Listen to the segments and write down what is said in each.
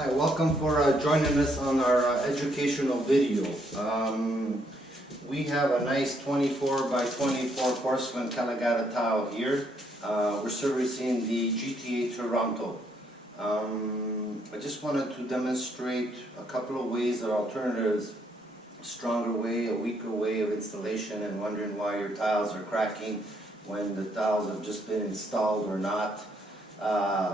Hi, welcome for joining us on our educational video. We have a nice 24 by 24 porcelain Calagata tile here. We're servicing the GTA Toronto. I just wanted to demonstrate a couple of ways or alternatives, a stronger way, a weaker way of installation, and wondering why your tiles are cracking when the tiles have just been installed or not.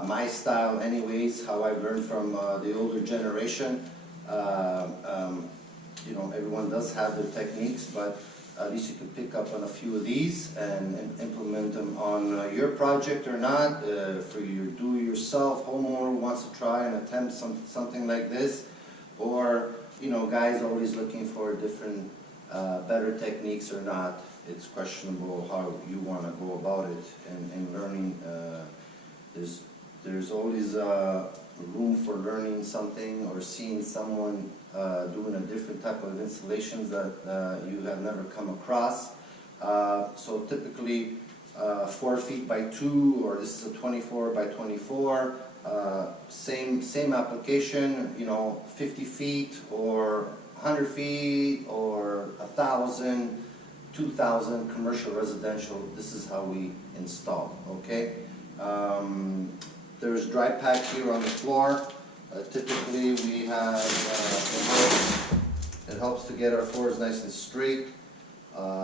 My style anyways, how I've learned from the older generation. You know, everyone does have their techniques, but at least you can pick up on a few of these and implement them on your project or not. For your do-it-yourself homeowner who wants to try and attempt something like this, or you know, guys always looking for different better techniques or not. It's questionable how you want to go about it and learning. There's always room for learning something or seeing someone doing a different type of installations that you have never come across. So typically 4 feet by 2, or this is a 24 by 24. Same application. You know, 50 feet or 100 feet or 1,000, 2,000 commercial, residential. This is how we install. Okay. There's dry pack here on the floor. Typically we have, it helps to get our floors nice and straight.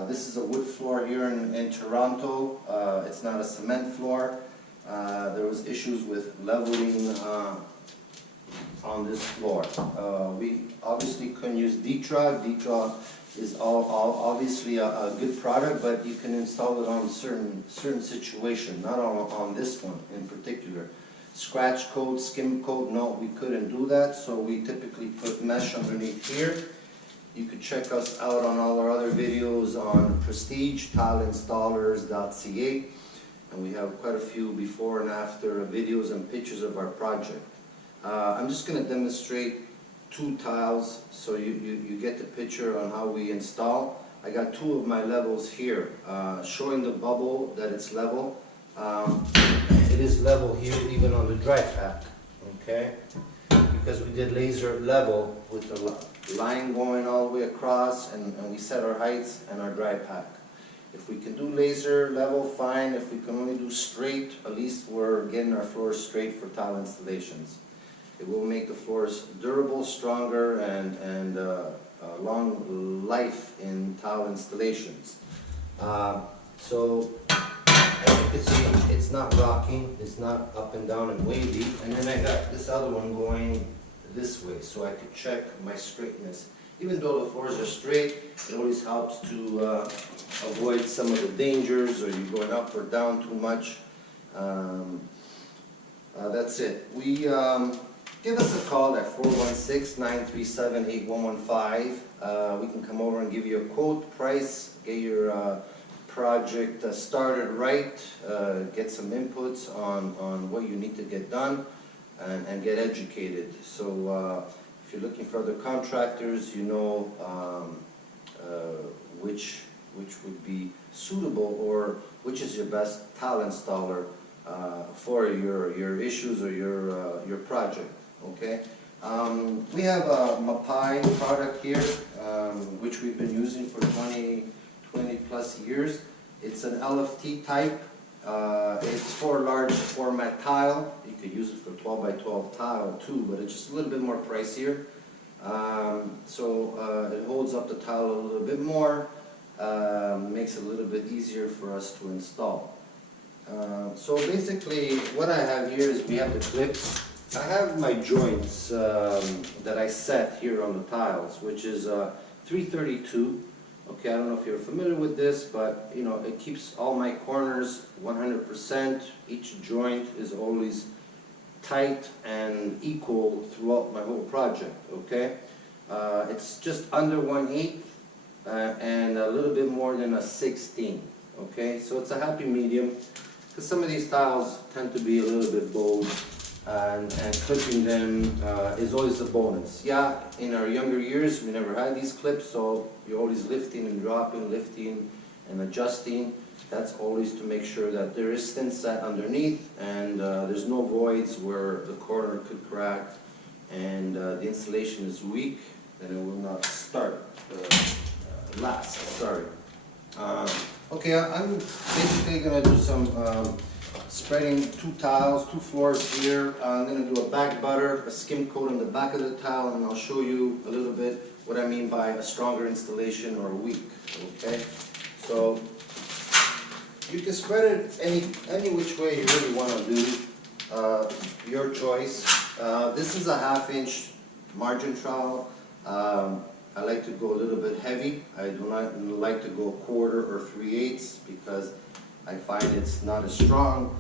This is a wood floor here in Toronto. It's not a cement floor. There was issues with leveling on this floor. We obviously couldn't use D-Trug. D-Trug is obviously a good product, but you can install it on certain situation, not on this one in particular. Scratch coat, skim coat, no, we couldn't do that, so we typically put mesh underneath here. You could check us out on all our other videos on precisionmarbleandtile.ca, and we have quite a few before and after videos and pictures of our project. I'm just going to demonstrate 2 tiles so you get the picture on how we install. I got 2 of my levels here, showing the bubble that it's level. It is level here even on the dry pack, okay? Because we did laser level with the line going all the way across, and we set our heights and our dry pack. If we can do laser level, fine. If we can only do straight, at least we're getting our floors straight for tile installations. It will make the floors durable, stronger, and long life in tile installations. So as you can see, it's not rocking, it's not up and down and wavy. And then I got this other one going this way, so I could check my straightness. Even though the floors are straight, it always helps to avoid some of the dangers, or you going up or down too much. That's it. Give us a call at 416-937-8115. We can come over and give you a quote, price, get your project started right, get some inputs on what you need to get done, and get educated. So if you're looking for other contractors, you know which would be suitable, or which is your best tile installer for your issues or your project. Okay, we have a Mapai product here, which we've been using for 20 plus years. It's an LFT type. It's for large format tile. You could use it for 12 by 12 tile too, but it's just a little bit more pricier. It holds up the tile a little bit more, makes it a little bit easier for us to install. So basically what I have here is we have the clips. I have my joints that I set here on the tiles, which is 332. Okay, I don't know if you're familiar with this, but you know, it keeps all my corners 100%. Each joint is always tight and equal throughout my whole project. Okay, it's just under 1/8 and a little bit more than a 1/16. Okay, so it's a happy medium, because some of these tiles tend to be a little bit bold, and clipping them is always a bonus. Yeah, in our younger years we never had these clips, so you're always lifting and dropping, lifting and adjusting. That's always to make sure that there is thin set underneath, and there's no voids where the corner could crack and the installation is weak, then it will not last, sorry. Okay, I'm basically going to do some spreading two tiles, two floors here. I'm going to do a back butter, a skim coat on the back of the tile, and I'll show you a little bit what I mean by a stronger installation or weak. Okay, so you can spread it any which way you really want to do. Your choice. This is a 1/2 inch margin trowel. I like to go a little bit heavy. I do not like to go 1/4 or 3/8 because I find it's not as strong.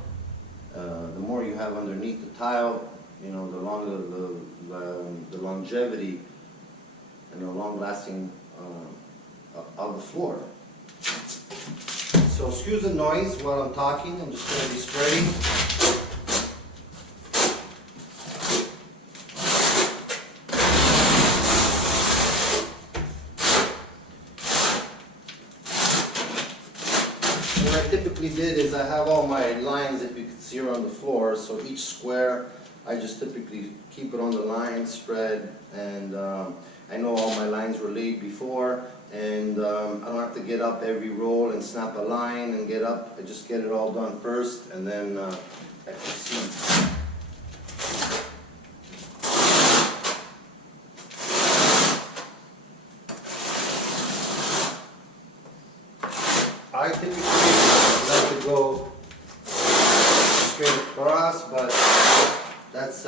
The more you have underneath the tile, you know, the longer the longevity and the long-lasting of the floor. So excuse the noise while I'm talking. I'm just going to be spreading. What I typically did is I have all my lines, if you can see, are on the floor. So each square, I just typically keep it on the line, spread, and I know all my lines were laid before, and I don't have to get up every roll and snap a line and get up. I just get it all done first, and then I proceed. I typically like to go straight across, but that's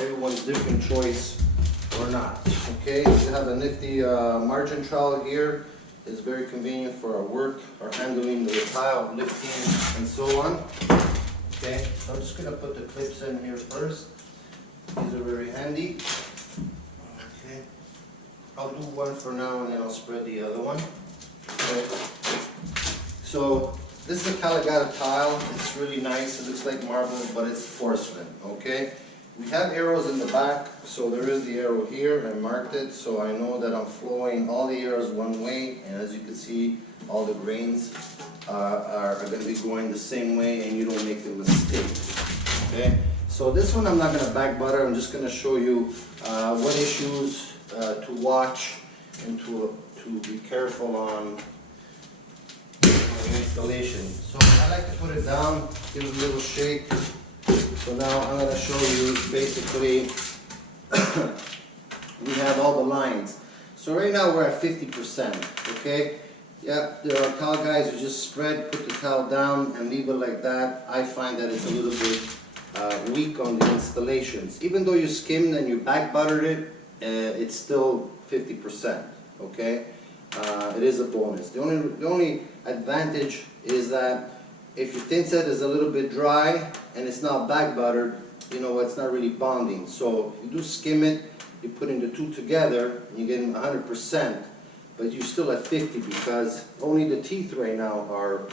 everyone's different choice or not. Okay, we have a nifty margin trowel here. It's very convenient for our work, our handling the tile, lifting, and so on. Okay, so I'm just going to put the clips in here first. These are very handy. Okay, I'll do one for now and then I'll spread the other one. Okay. So this is a Caligata tile. It's really nice. It looks like marble, but it's porcelain. Okay. We have arrows in the back, so there is the arrow here. I marked it, so I know that I'm flowing all the arrows one way, and as you can see, all the grains are going to be going the same way, and you don't make the mistake. Okay. So this one I'm not going to back butter. I'm just going to show you what issues to watch and to be careful on installation. So I like to put it down, give it a little shake. So now I'm going to show you basically we have all the lines. So right now we're at 50%. Okay. Yeah, there are towel guys who just spread, put the towel down and leave it like that. I find that it's a little bit weak on the installations. Even though you skimmed and you back buttered it, it's still 50%. Okay. It is a bonus. The only advantage is that if your thin set is a little bit dry and it's not back buttered, you know, it's not really bonding. So if you do skim it, you put in the two together, and you get 100%, but you're still at 50 because only the teeth right now are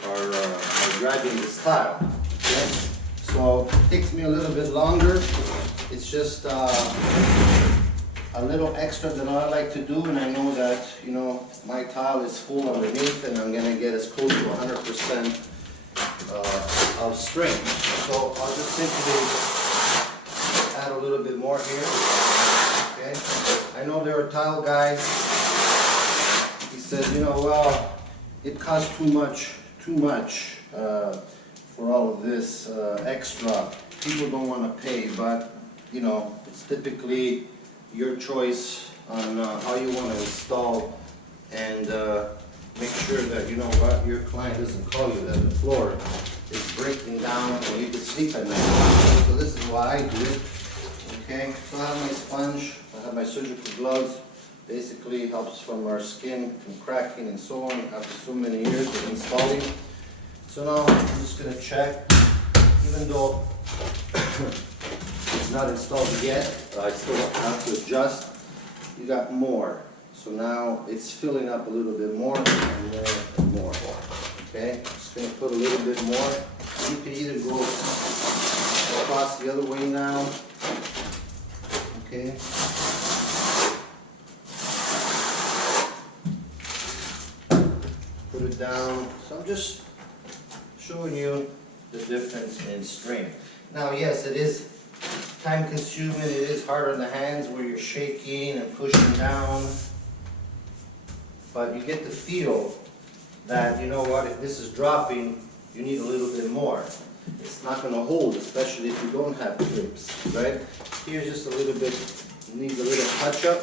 grabbing this tile. Okay? So it takes me a little bit longer. It's just a little extra that I like to do, and I know that, you know, my tile is full underneath and I'm going to get as close to 100% of strength. So I'll just simply add a little bit more here. Okay. I know there are tile guys, he says, you know, well, it costs too much for all of this extra. People don't want to pay, but, you know, it's typically your choice on how you want to install, and make sure that, you know what, your client doesn't call you that the floor is breaking down and you can sleep at night. So this is why I do it. Okay, so I have my sponge, I have my surgical gloves. Basically helps from our skin from cracking and so on after so many years of installing. So now I'm just going to check, even though it's not installed yet, I still have to adjust. You got more. So now it's filling up a little bit more and more and more. Okay, just going to put a little bit more. You can either go across the other way now. Okay. Put it down. So I'm just showing you the difference in strength. Now, yes, it is time consuming, it is hard on the hands where you're shaking and pushing down. But you get the feel that, you know what, if this is dropping, you need a little bit more. It's not going to hold, especially if you don't have clips, right? Here's just a little bit, needs a little touch up,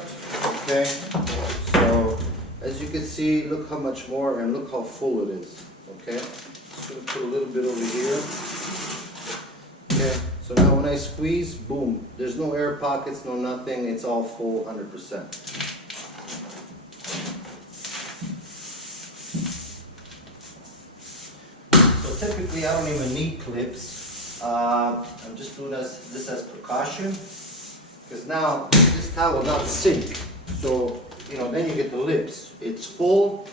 okay? So, as you can see, look how much more and look how full it is, okay? Just going to put a little bit over here. Okay, so now when I squeeze, boom, there's no air pockets, no nothing, it's all full 100%. So typically I don't even need clips. I'm just doing this as precaution, because now this towel will not sink. So, you know, then you get the lips. It's full.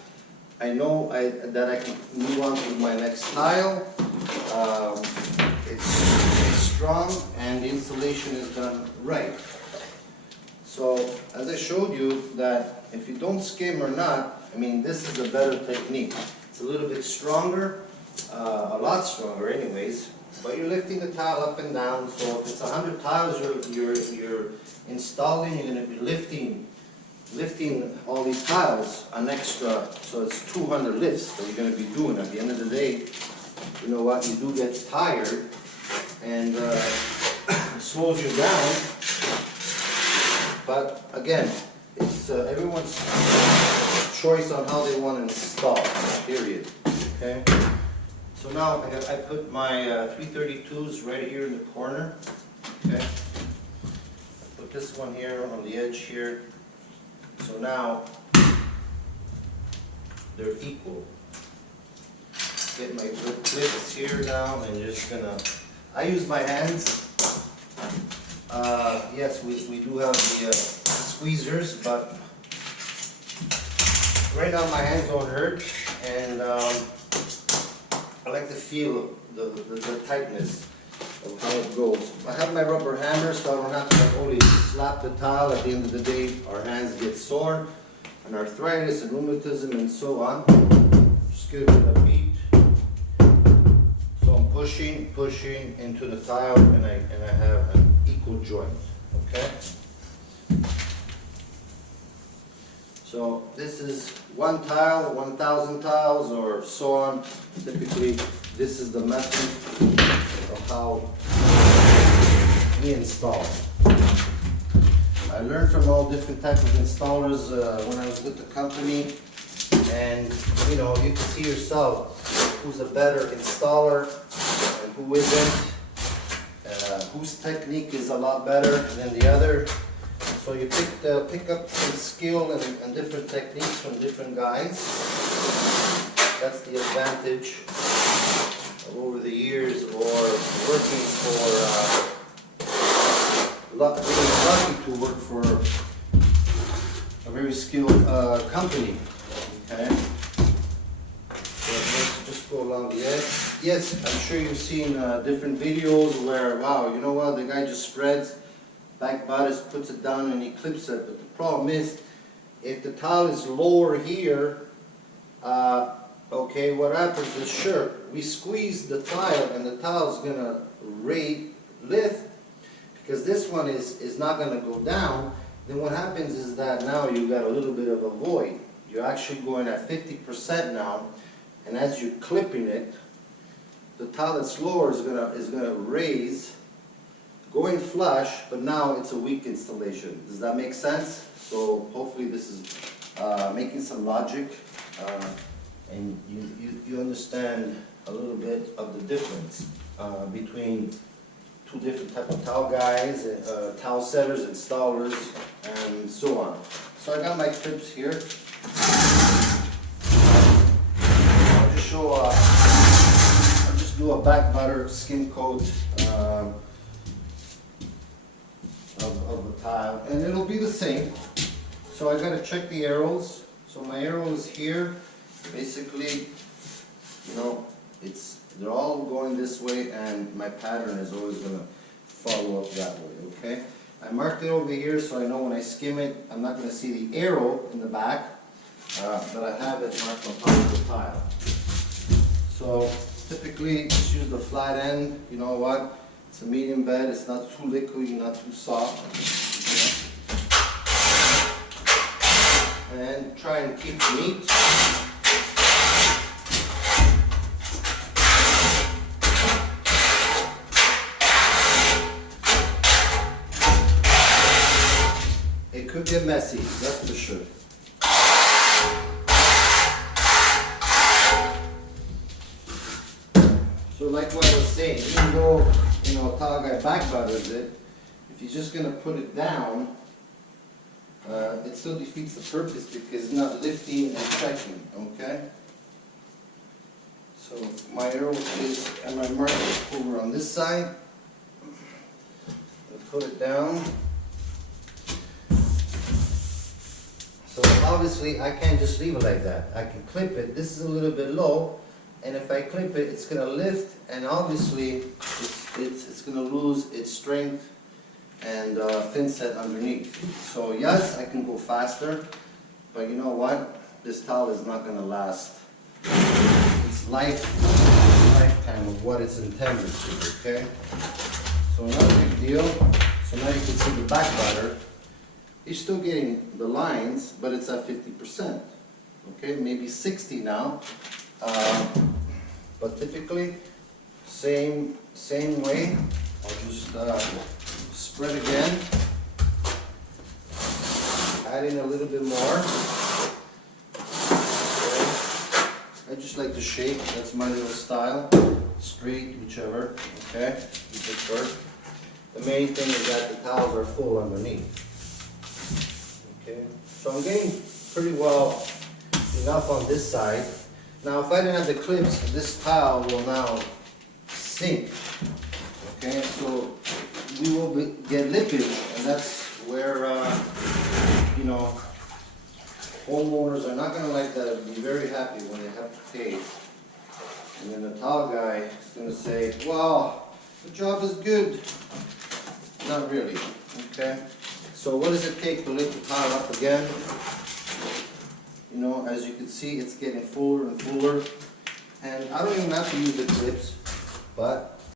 I know that I can move on to my next tile. It's strong and the installation is done right. So as I showed you, that if you don't skim or not, I mean, this is a better technique. It's a little bit stronger, a lot stronger anyways, but you're lifting the tile up and down. So if it's 100 tiles you're installing, you're going to be lifting all these tiles an extra, so it's 200 lifts that you're going to be doing. At the end of the day, you know what, you do get tired, and it slows you down. But again, it's everyone's choice on how they want to install, period. Okay? So now I put my 332s right here in the corner. Okay? I put this one here on the edge here. So now they're equal. Get my clips here down and just gonna, I use my hands. Yes, we do have the squeezers, but right now my hands don't hurt, and I like to feel the tightness of how it goes. I have my rubber hammer, so I don't have to only slap the tile. At the end of the day, our hands get sore, and arthritis and rheumatism and so on. Just give it a beat. So I'm pushing into the tile, and I have an equal joint. Okay. So this is one tile, 1,000 tiles, or so on. Typically, this is the method of how we install. I learned from all different types of installers when I was with the company, and you know, you can see yourself who's a better installer and who isn't, whose technique is a lot better than the other. So you pick up some skill and different techniques from different guys. That's the advantage of over the years, or working for, being lucky to work for a very skilled company. Okay. So let's just go along the edge. Yes, I'm sure you've seen different videos where, wow, you know what, the guy just spreads back bodice, puts it down and he clips it. But the problem is, if the tile is lower here, okay, what happens is, sure, we squeeze the tile and the tile is going to lift, because this one is not going to go down. Then what happens is that now you got a little bit of a void. You're actually going at 50% now, and as you're clipping it, the tile that's lower is gonna raise, going flush, but now it's a weak installation. Does that make sense? So hopefully this is making some logic, and you understand a little bit of the difference between two different types of tile guys, tile setters, installers, and so on. So I got my clips here. I'll just show, I'll just do a back butter skim coat of the tile, and it'll be the same. So I gotta check the arrows. So my arrow is here. Basically, you know, they're all going this way, and my pattern is always gonna follow up that way. Okay. I marked it over here so I know when I skim it, I'm not gonna see the arrow in the back, but I have it marked on top of the tile. So typically, just use the flat end. You know what? It's a medium bed, it's not too liquidy, not too soft. And try and keep it neat. It could get messy, that's for sure. So like what I was saying, even though, you know, a tile guy back butters it, if you're just going to put it down, it still defeats the purpose because it's not lifting and checking, okay? So my arrow is, and my marker is over on this side. I'll put it down. So obviously I can't just leave it like that. I can clip it. This is a little bit low, and if I clip it, it's going to lift, and obviously it's going to lose its strength and thin set underneath. So yes, I can go faster, but you know what? This towel is not going to last its lifetime of what it's intended to, okay? So not a big deal. So now you can see the back butter. You're still getting the lines, but it's at 50%, okay? Maybe 60 now, but typically same way. I'll just spread again, add in a little bit more. Okay. I just like the shape, that's my little style, straight, whichever, okay, you prefer. The main thing is that the towels are full underneath. Okay, so I'm getting pretty well enough on this side. Now if I didn't have the clips, this tile will now sink. Okay, so we will get lippage, and that's where, you know, homeowners are not going to like that and be very happy when they have to pay. And then the tile guy is going to say, well, the job is good. Not really, okay? So what does it take to lift the tile up again? You know, as you can see, it's getting fuller and fuller. And I don't even have to use the clips, but